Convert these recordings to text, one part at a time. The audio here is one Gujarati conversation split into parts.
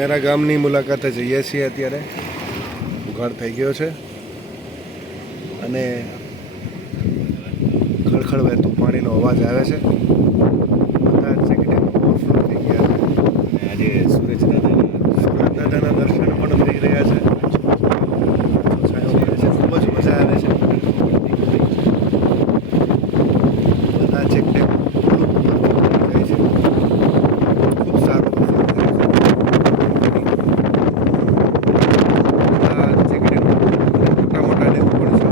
નેરા ગામની મુલાકાતે જઈએ છીએ અત્યારે. ઉઘાડ થઈ ગયો છે. અને ખળખળ વહેતું પાણીનો અવાજ આવે છે બધા જ ચેકડેમ ઓવરફ્લો થઈ ગયા છે અને આજે સુરજ દાદાના સુરત દાદાના દર્શન પણ થઈ રહ્યા છે છાયો પડે છે ખૂબ જ મજા આવે છે બધા ચેકડેમ જાય છે ખૂબ સારો બધા ચેકડેમ મોટા મોટા ડેમ પણ છે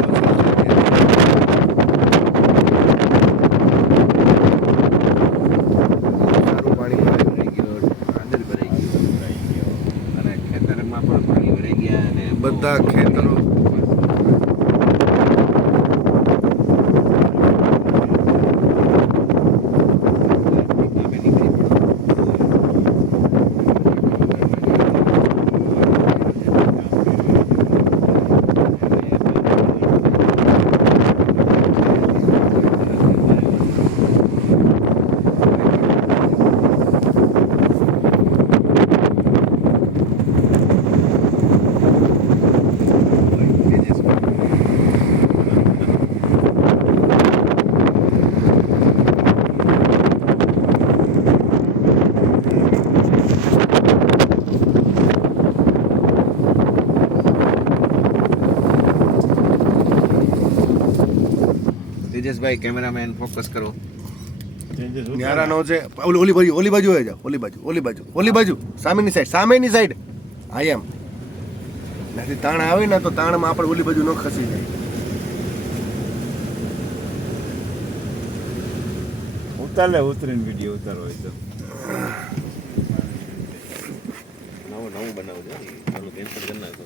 સારું પાણી ભરાયું ભરાઈ ગયો અંદર ભરાઈ ગયો અને ખેતરમાં પણ પાણી ભરાઈ ગયા અને બધા ખેતરો તેજસભાઈ કેમેરામેન ફોકસ કરો. ન્યારાનો છે ઓલી ઓલી બાજુ ઓલી બાજુ હોય જાઓ ઓલી બાજુ ઓલી બાજુ ઓલી બાજુ સામેની સાઈડ સામેની સાઈડ આઈ એમ. નથી તાણ આવે ને તો તાણમાં આપણે ઓલી બાજુ ન ખસી જાય. ઉતાર લે ઉતરીને વીડિયો ઉતારો હોય તો. નવું નવું બનાવજો ચાલો કેન્સલ કરી નાખો.